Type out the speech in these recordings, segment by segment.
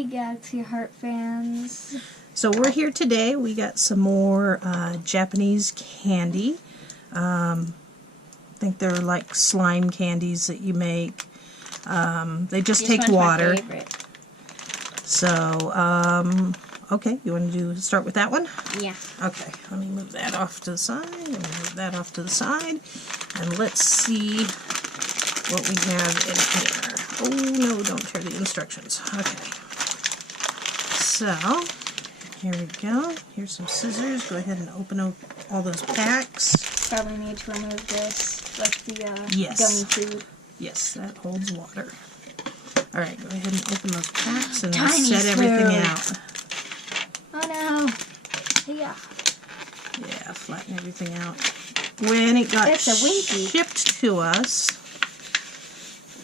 Hey, Galaxy Heart fans. So we're here today. We got some more Japanese candy. I think they're like slime candies that you make. They just take water. So, okay, you want to start with that one? Yeah. Okay, let me move that off to the side, and move that off to the side, and let's see what we have in here. Oh no, don't tear the instructions. Okay. So, here we go. Here's some scissors. Go ahead and open up all those packs. Probably need to remove this, like the Yes. gummy food. Yes, that holds water. Alright, go ahead and open those packs and Tiny set everything out. Oh no. Yeah. Yeah, flatten everything out. When it got shipped to us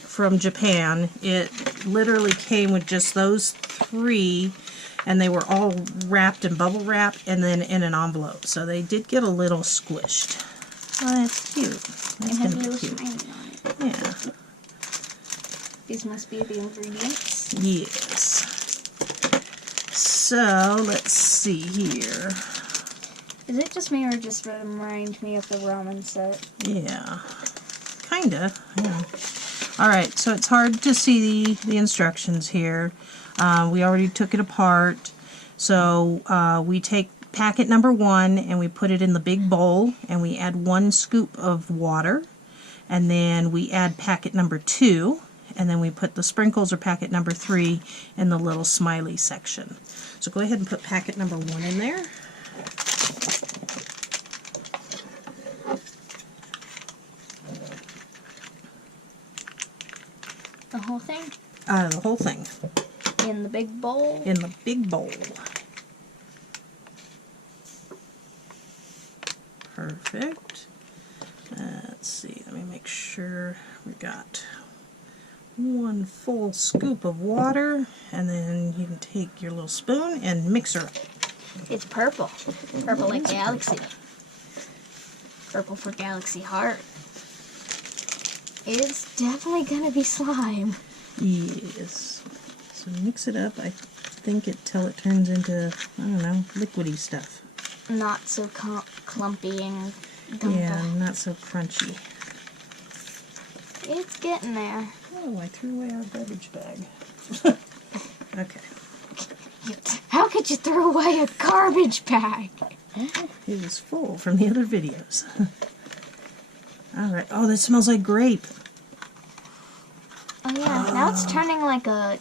from Japan, it literally came with just those 3, and they were all wrapped in bubble wrap and then in an envelope. So they did get a little squished. Oh, that's cute. That's it has gonna a be little cute. shiny on it. Yeah. These must be the ingredients. Yes. So, let's see here. Is it just me or just remind me of the ramen set? Yeah. Kinda. Yeah. Alright, so it's hard to see the instructions here. We already took it apart. So, we take packet number 1 and we put it in the big bowl and we add 1 scoop of water. And then we add packet number 2. And then we put the sprinkles or packet number 3 in the little smiley section. So go ahead and put packet number 1 in there. The whole thing? The whole thing. In the big bowl? In the big bowl. Perfect. Let's see, let me make sure we got 1 full scoop of water, and then you can take your little spoon and mix her up. It's purple. Purple like Galaxy. Purple for Galaxy Heart. It's definitely gonna be slime. Yes. So mix it up, I think, till it turns into, I don't know, liquidy stuff. Not so clumpy and gummy. Yeah, not so crunchy. It's getting there. Oh, I threw away our garbage bag. Okay. How could you throw away a garbage bag? Oh, it was full from the other videos. Alright. Oh, that smells like grape. Oh yeah, now it's turning like a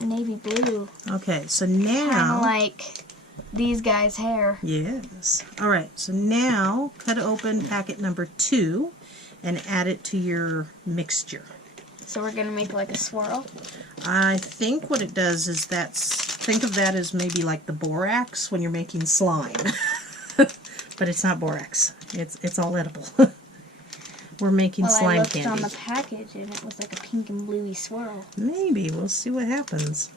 navy blue. Okay, so now... Kind of like these guys' hair. Yes. Alright, so now cut open packet number 2 and add it to your mixture. So we're going to make like a swirl? I think what it does is think of that as maybe like the borax when you're making slime. But it's not borax. It's all edible. We're making slime candy. I looked on the package and it was like a pink and bluey swirl. Maybe. We'll see what happens.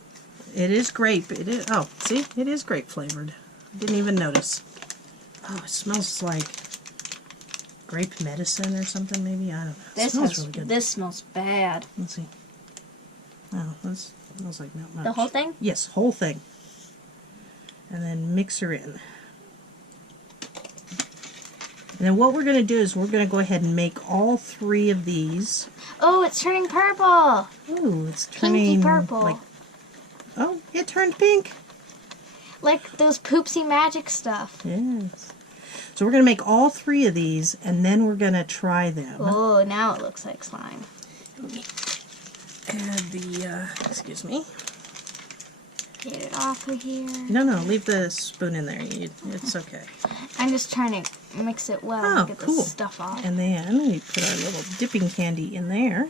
It is grape. It is. Oh, see? It is grape flavored. Didn't even notice. Oh, it smells like grape medicine or something, maybe? I don't know. It smells really good. This smells bad. Let's see. Oh, this smells like not much. The whole thing? Yes, whole thing. And then mix her in. And then what we're going to do is we're going to go ahead and make all 3 of these. Oh, it's turning purple. Oh, it's turning pinky purple. like... Oh, it turned pink. Like those poopsie magic stuff. Yes. So we're going to make all 3 of these, and then we're going to try them. Oh, now it looks like slime. Add the, excuse me. Get it off of here. No, leave the spoon in there. It's okay. I'm just trying to mix it well and get the stuff off. And then we put our little dipping candy in there.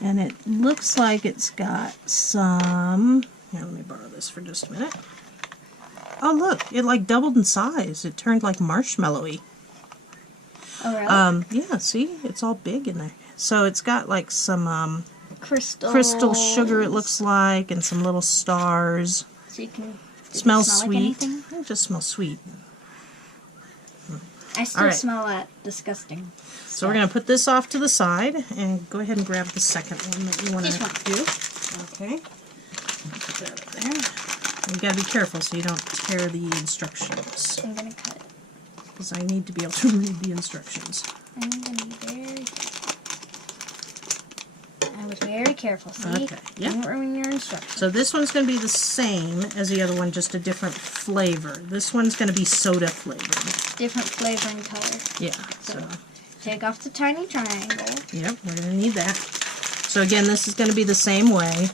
And it looks like it's got some... Here, let me borrow this for just a minute. Oh, look. It like doubled in size. It turned like marshmallowy. Oh, really? Yeah, see? It's all big in there. So it's got like some... crystal sugar, it looks like, and some little stars. So you can smells smell sweet. Like it just smells sweet. I still smell that disgusting. So we're going to put this off to the side and go ahead and grab the second one that you want to do. Okay. Put that up there. You gotta be careful so you don't tear the instructions. I'm gonna cut it. Because I need to be able to read the instructions. I'm gonna be very careful. I was very careful, see? Okay, yeah. Don't ruin your instructions. So this one's going to be the same as the other one, just a different flavor. This one's going to be soda flavored. Different flavor and color. Yeah, so. Take off the tiny triangle. Yep, we're going to need that. So again, this is going to be the same way.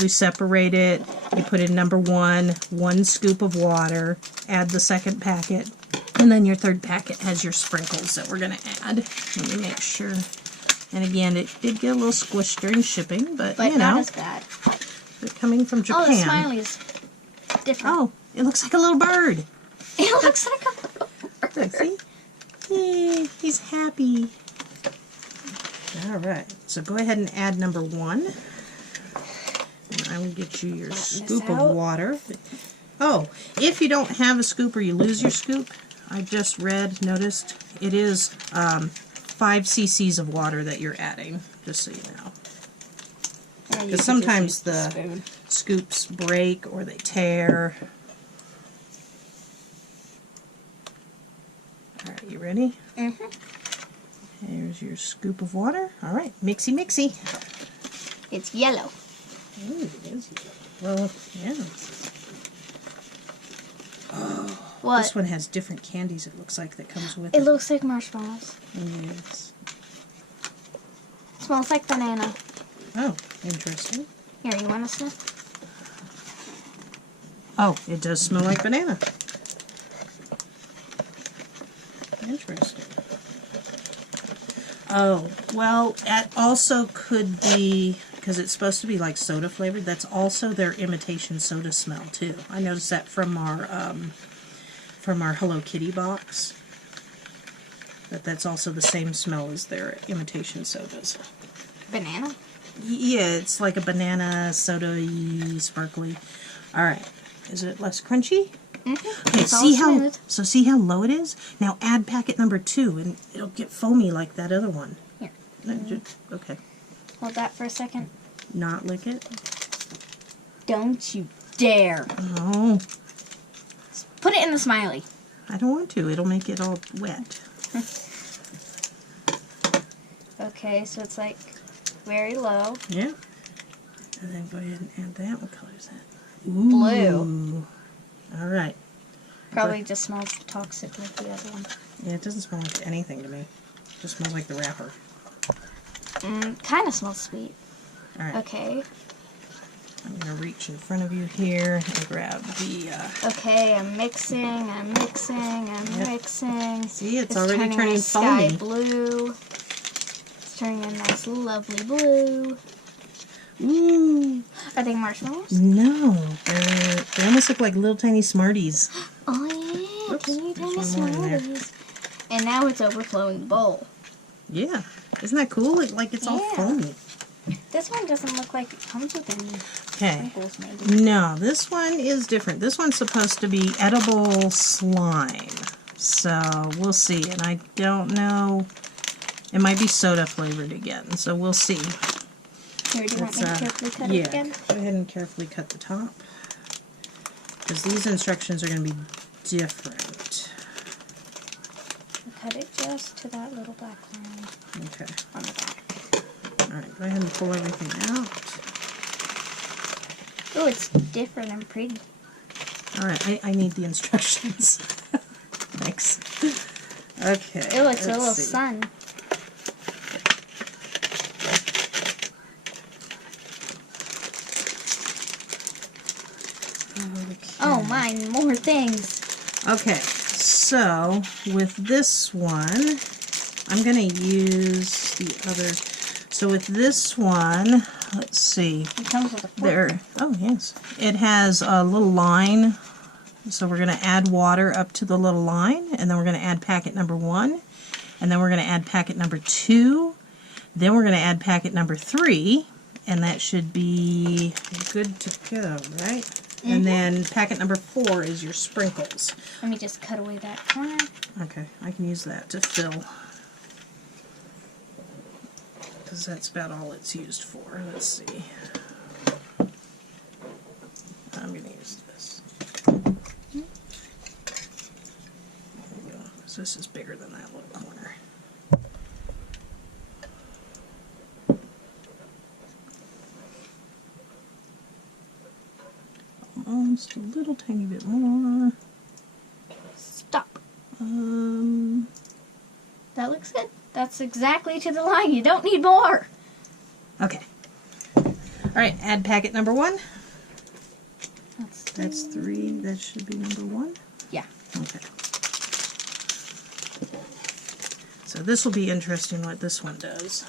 We separate it. You put in number 1 scoop of water, add the second packet, and then your third packet has your sprinkles that we're going to add. Let me make sure. And again, it did get a little squished during shipping, but you not know, as bad. they're coming from Japan. Oh, the smiley is different. Oh, it looks like a little bird. It looks like a little bird. Look, see? Yay, he's happy. All right, so go ahead and add number 1. And I will get you your scoop of water. Oh, if you don't have a scoop or you lose your scoop, I just noticed, it is 5 cc's of water that you're adding, just so you know. Because sometimes the scoops break or they tear. Alright, you ready? Mm-hmm. Here's your scoop of water. Alright, mixy mixy. It's yellow. Ooh, it is yellow. Well, yeah. What? This one has different candies, it looks like, that comes with It it. looks like marshmallows. Yes. It smells like banana. Oh, interesting. Here, you want to sniff? Oh, it does smell like banana. Interesting. Oh, well, that also could be, because it's supposed to be like soda flavored, that's also their imitation soda smell too. I noticed that from our Hello Kitty box. That's also the same smell as their imitation sodas. Banana? Yeah, it's like a banana, soda-y, sparkly. Alright, is it less crunchy? Mm-hmm. Okay, see how low it is? Now add packet number 2 and it'll get foamy like that other one. Here. Okay. Hold that for a second. Not lick it? Don't you dare. Oh, Put it in the smiley. I don't want to. It'll make it all wet. Okay, so it's like very low. Yeah. And then go ahead and add that. What color is that? Blue. Alright. Probably just smells toxic like the other one. Yeah, it doesn't smell like anything to me. It just smells like the wrapper. Kind of smells sweet. Alright. Okay. I'm going to reach in front of you here and grab the... Okay, I'm mixing. See, it's already turning foamy. Sky blue. It's turning a nice, lovely blue. Ooh. Are they marshmallows? No. They almost look like little tiny Smarties. Oh, yeah. Oops, Teeny there's tiny one more in there. Smarties. And now it's overflowing the bowl. Yeah. Isn't that cool? Like it's all foamy. This one doesn't look like it comes with any Okay. sprinkles, maybe. No, this one is different. This one's supposed to be edible slime. So, we'll see. And I don't know. It might be soda flavored again. So, we'll see. Here, do you want me to carefully cut it again? Go ahead and carefully cut the top. Because these instructions are going to be different. Cut it just to that little black line Okay. on the back. Alright, go ahead and pull everything out. Oh, it's different and pretty. Alright, I need the instructions. Thanks. Okay. Oh, it's a little see. sun. Okay. Oh, my, more things. Okay, so with this one, I'm going to use the other. So with this one, let's see. It comes with a fork. There. Oh, yes. It has a little line. So we're going to add water up to the little line, and then we're going to add packet number 1, and then we're going to add packet number 2, then we're going to add packet number 3, and that should be good to go, right? Mm-hmm. And then packet number 4 is your sprinkles. Let me just cut away that corner. Okay, I can use that to fill, because that's about all it's used for. Let's see. this is bigger than that little corner. Almost a little tiny bit more. Stop. That looks good. That's exactly to the line. You don't need more. Okay. Alright, add packet number 1. That's 3. That should be number 1. Yeah. Okay. So this will be interesting what this one does.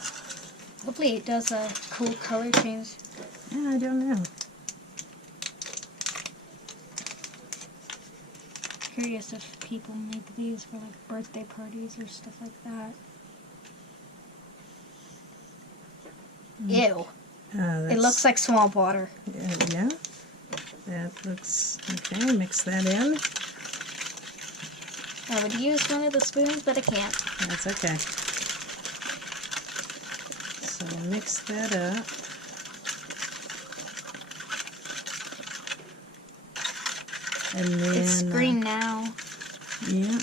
Hopefully it does a cool color change. Yeah, I don't know. Curious if people make these for like birthday parties or stuff like that. Ew. It looks like swamp water. Yeah. That looks okay. Mix that in. I would use one of the spoons, but I can't. That's okay. So mix that up. And then It's green now. Yeah.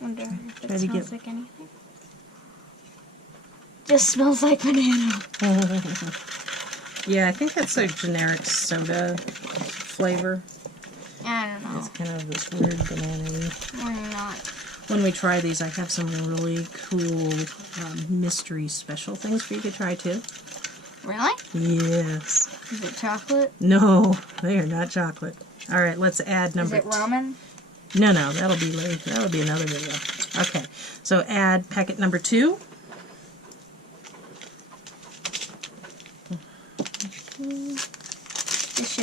Wonder if it Try to smells get- like anything. Just smells like banana. Yeah, I think that's a generic soda flavor. I don't know. It's kind of this weird banana-y. Or not. When we try these, I have some really cool mystery special things for you to try too. Really? Yes. Is it chocolate? No, they are not chocolate. All right, let's add number. Is it ramen? No, that'll be later. That'll be another video. Okay, so add packet number 2.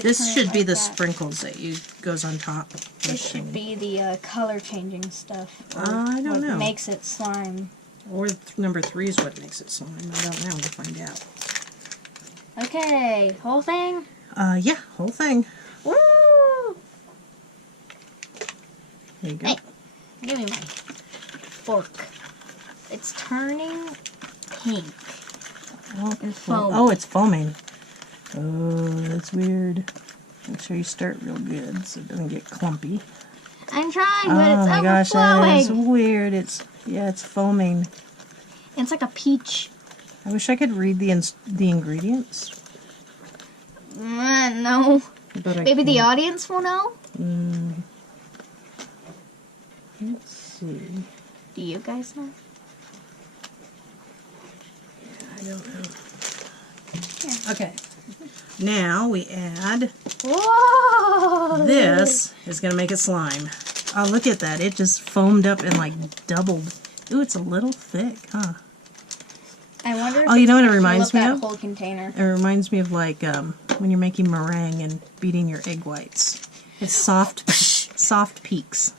This should be the sprinkles that goes on top. This should be the color changing stuff. I don't know. What makes it slime. Or number 3 is what makes it slime. I don't know. We'll find out. Okay, whole thing? Yeah, whole thing. Woo! There you go. Hey, give me my fork. It's turning pink. And foaming. Oh, it's foaming. Oh, that's weird. Make sure you start real good so it doesn't get clumpy. I'm trying, but Oh it's my gosh, that is overflowing. weird. It's foaming. It's like a peach. I wish I could read the ingredients. No. But I Maybe the can't. audience will know? Let's see. Do you guys know? I don't know. Yeah. Okay. Now we add Whoa! this. Is going to make it slime. Oh, look at that. It just foamed up and like doubled. Ooh, it's a little thick, huh? I wonder if Oh, you know what it gonna reminds fill me up of? that whole container. It reminds me of like when you're making meringue and beating your egg whites. It's soft peaks.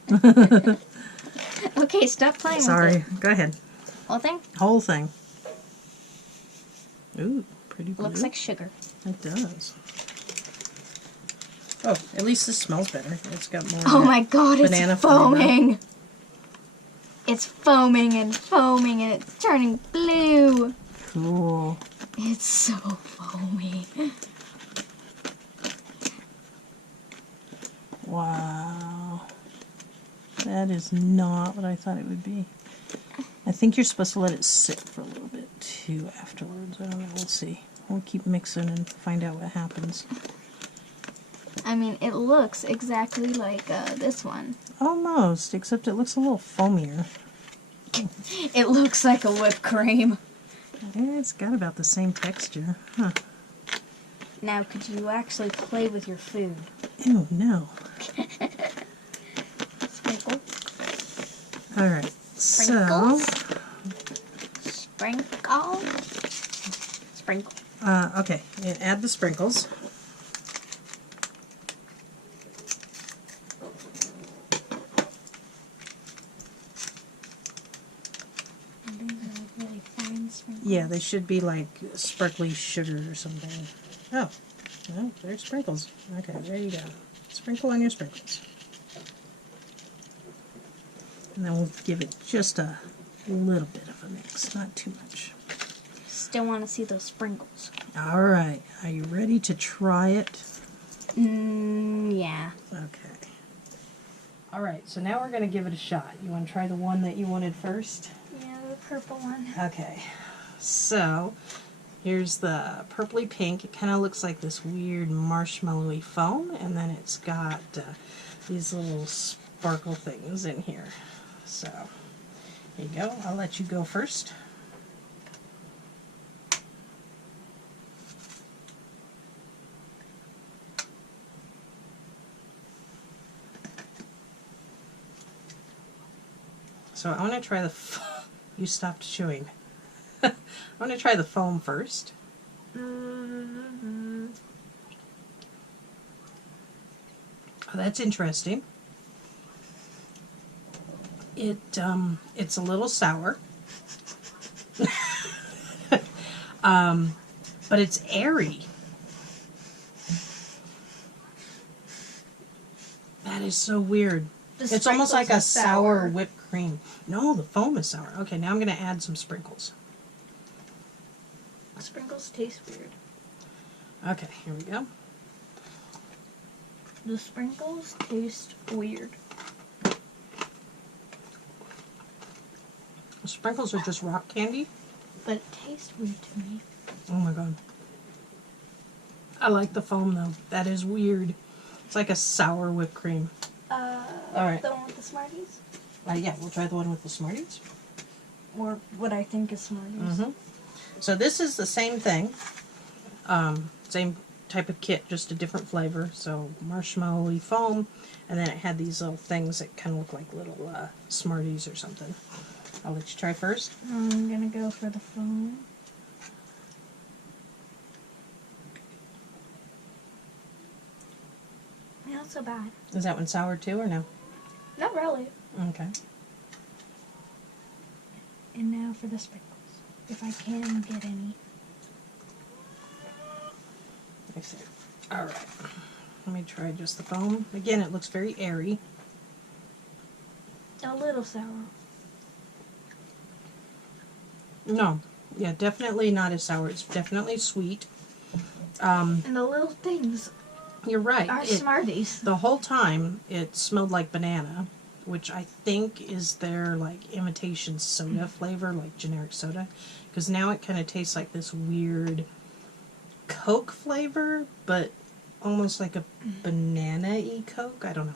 Okay, stop playing with Sorry. it. Go ahead. Whole thing? Whole thing. Ooh, pretty blue. Looks like sugar. It does. Oh, at least this smells better. It's got more. Oh my god, banana it's flavor. foaming! It's foaming and foaming and it's turning blue. Cool. It's so foamy. Wow. That is not what I thought it would be. I think you're supposed to let it sit for a little bit too afterwards. I don't know. We'll see. We'll keep mixing and find out what happens. I mean, it looks exactly like this one. Almost, except it looks a little foamier. It looks like a whipped cream. It's got about the same texture. Huh. Now, could you actually play with your food? Ew, no. Sprinkle. Alright, so... Sprinkles. Sprinkle. Sprinkle. Okay, and add the sprinkles. And these are like really fine sprinkles. Yeah, they should be like sparkly sugar or something. Oh, well, there's sprinkles. Okay, there you go. Sprinkle on your sprinkles. And then we'll give it just a little bit of a mix, not too much. Still want to see those sprinkles. Alright, are you ready to try it? Yeah. Okay. Alright, so now we're going to give it a shot. You want to try the one that you wanted first? Yeah, the purple one. Okay, so here's the purpley pink. It kind of looks like this weird marshmallowy foam, and then it's got these little sparkle things in here. So, here you go. I'll let you go first. So I want to try the you stopped chewing. I want to try the foam first. Mm-hmm. Oh, that's interesting. It's a little sour. But it's airy. That is so weird. It's almost like a sour whipped cream. No, the foam is sour. Okay, now I'm going to add some sprinkles. Sprinkles taste weird. Okay, here we go. The sprinkles taste weird. The sprinkles are just rock candy. But it tastes weird to me. Oh my god. I like the foam though. That is weird. It's like a sour whipped cream. Alright. The one with the Smarties? Yeah, we'll try the one with the Smarties. Or what I think is Smarties. Mm-hmm. So this is the same thing. Same type of kit, just a different flavor. So marshmallowy foam, and then it had these little things that kind of look like little Smarties or something. I'll let you try first. I'm gonna go for the foam. Not so bad. Is that one sour too, or no? Not really. Okay. And now for the sprinkles. If I can get any. Let me see. Alright. Let me try just the foam. Again, it looks very airy. A little sour. No. Yeah, definitely not as sour. It's definitely sweet. And the little things You're right. are Smarties. The whole time, it smelled like banana, which I think is their, like, imitation soda flavor, like generic soda. Because now it kind of tastes like this weird Coke flavor, but almost like a banana-y Coke. I don't know.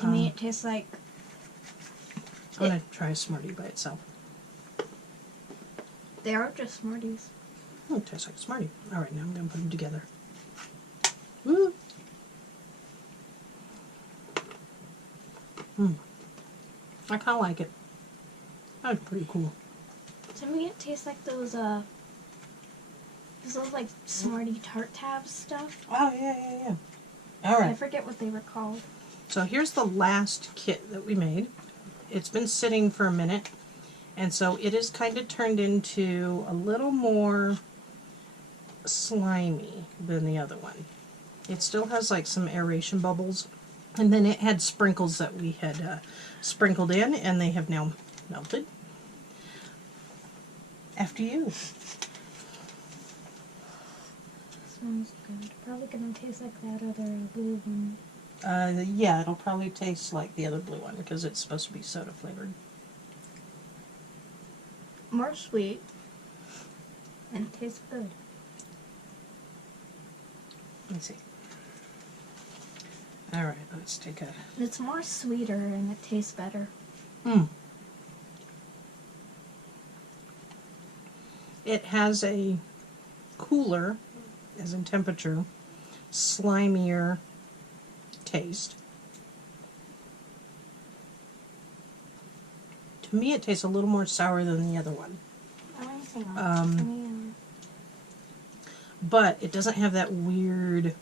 To me, it tastes like... I'm going to try a Smartie by itself. They are just Smarties. Oh, it tastes like a Smartie. Alright, now I'm going to put them together. Woo! I kind of like it. That's pretty cool. To me, it tastes like those like Smartie tart tabs stuff. Oh, yeah. All I right. forget what they were called. So here's the last kit that we made. It's been sitting for a minute, and so it is kind of turned into a little more slimy than the other one. It still has like some aeration bubbles, and then it had sprinkles that we had sprinkled in, and they have now melted. After you. Smells good. Probably gonna taste like that other blue one. Yeah, it'll probably taste like the other blue one because it's supposed to be soda flavored. More sweet. And it tastes good. Let me see. Alright, let's take a... It's more sweeter and it tastes better. It has a cooler, as in temperature, slimier taste. To me, it tastes a little more sour than the other one. But it doesn't have that weird,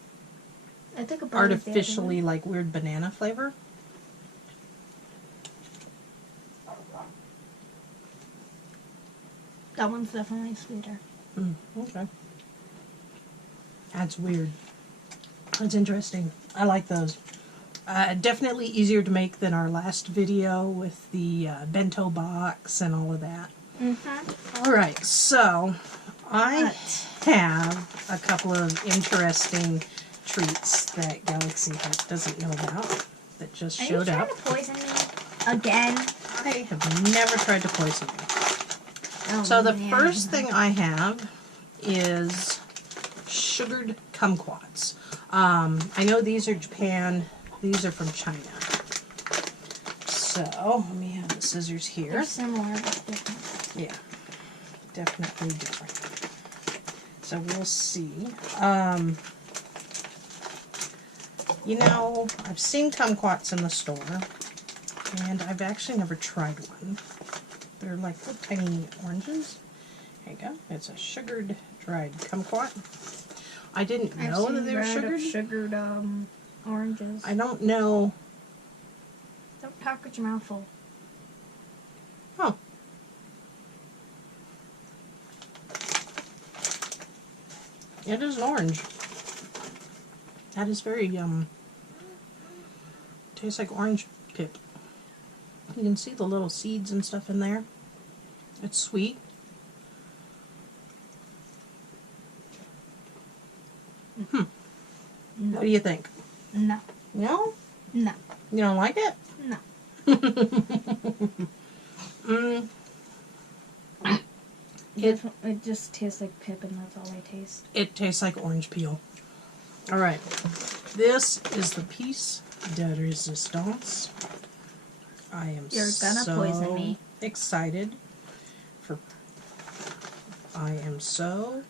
I think artificially like weird banana flavor. That one's definitely sweeter. Okay. That's weird. That's interesting. I like those. Definitely easier to make than our last video with the bento box and all of that. Alright, so I have a couple of interesting treats that Galaxy doesn't know about that it just Are you showed trying up. to poison me again? I have never tried to poison you. Oh, So the man. first thing I have is sugared kumquats. I know these are Japan. These are from China. So let me have the scissors here. They're similar but different. Yeah, definitely different. So we'll see. You know, I've seen kumquats in the store, and I've actually never tried one. They're like little tiny oranges. There you go. It's a sugared dried kumquat. I didn't know that they were sugared. Sugared oranges. I don't know. Don't talk with your mouth full. Oh. It is an orange. That is very, tastes like orange pip. You can see the little seeds and stuff in there. It's sweet. No. What do you think? No. No? No. You don't like it? No. It just tastes like pip, and that's all I taste. It tastes like orange peel. Alright. This is the piece de resistance. I am You're gonna poison me. Excited for... I am so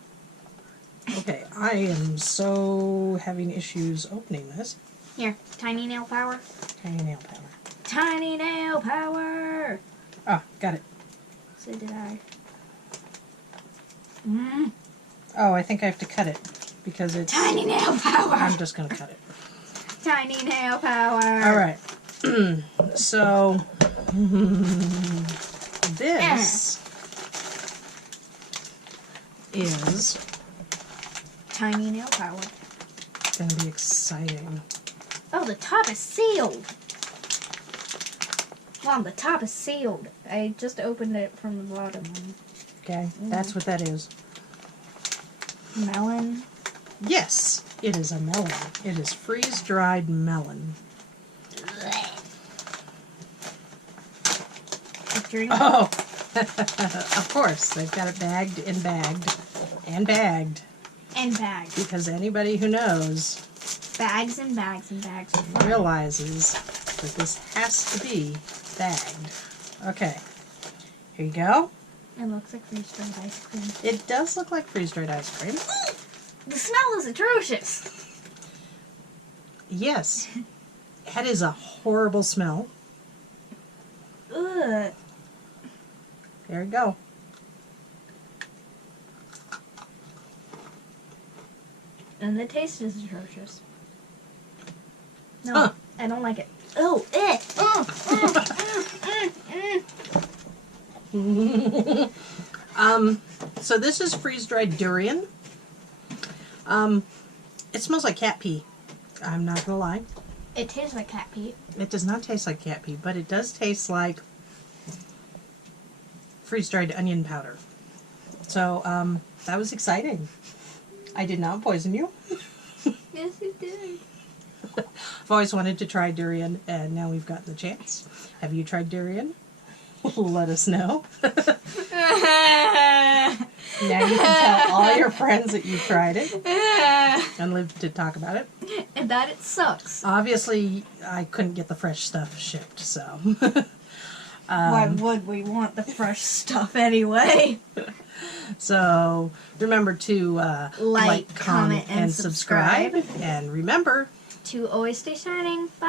having issues opening this. Here, tiny nail power. Tiny nail power. Tiny nail power! Ah, got it. So did I. Oh, I think I have to cut it because it's... Tiny nail power! I'm just going to cut it. Tiny nail power! Alright. So, this is Tiny nail power. going to be exciting. Oh, the top is sealed! Mom, the top is sealed. I just opened it from the bottom. Okay, that's what that is. Melon. Yes, it is a melon. It is freeze-dried melon. Oh, of course, they've got it bagged and bagged and bagged. And bags. Because anybody who knows Bags and bags and bags of fun. realizes that this has to be bagged. Okay, here you go. It looks like freeze-dried ice cream. It does look like freeze-dried ice cream. The smell is atrocious. Yes, that is a horrible smell. Ugh. There you go. And the taste is atrocious. No, Huh. I don't like it. Oh, eh. So this is freeze-dried durian. It smells like cat pee. I'm not gonna lie. It tastes like cat pee. It does not taste like cat pee, but it does taste like freeze-dried onion powder. So, that was exciting. I did not poison you. Yes, it did. I've always wanted to try durian, and now we've gotten the chance. Have you tried durian? Let us know. Now you can tell all your friends that you tried it and live to talk about it. And that it sucks. Obviously, I couldn't get the fresh stuff shipped, so... Why would we want the fresh stuff anyway? So, remember to Like, comment, and subscribe. And remember... To always stay shining. Bye.